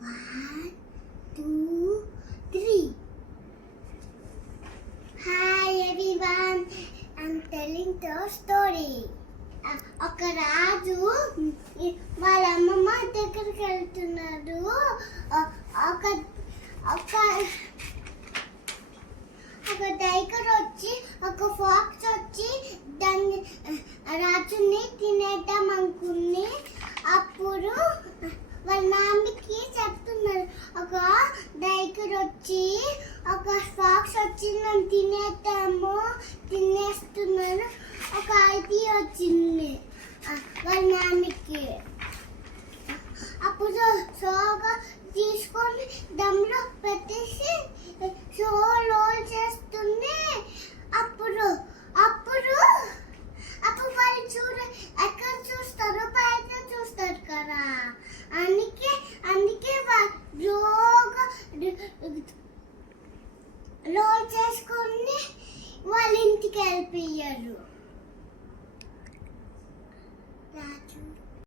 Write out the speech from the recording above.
One, two, three. Hi everyone, I'm telling the story. ఒక రాజు వాళ్ళ అమ్మమ్మ దగ్గరికి వెళ్తున్నాడు. ఒక ఒక ఒక టైగర్ వచ్చి ఒక ఫాక్స్ వచ్చి దాన్ని రాజుని తినేద్దాం అనుకుంది. అప్పుడు వాళ్ళ నాన్నకి చెప్తున్నారు, ఒక టైగర్ వచ్చి ఒక ఫాక్స్ వచ్చి నన్ను తినేస్తున్నారు. ఒక ఐడియా వచ్చింది వాళ్ళ నాన్నకి. అప్పుడు సోగా తీసుకొని దమ్లో పెట్టేసి రోల్ చేస్తుంది. అప్పుడు అప్పుడు అప్పుడు వాళ్ళు ఎక్కడ చూస్తారు, బయట చూస్తారు కదా. అందుకే రోల్ చేసుకొని వాళ్ళ ఇంటికి వెళ్ళిపోయారు. రాజు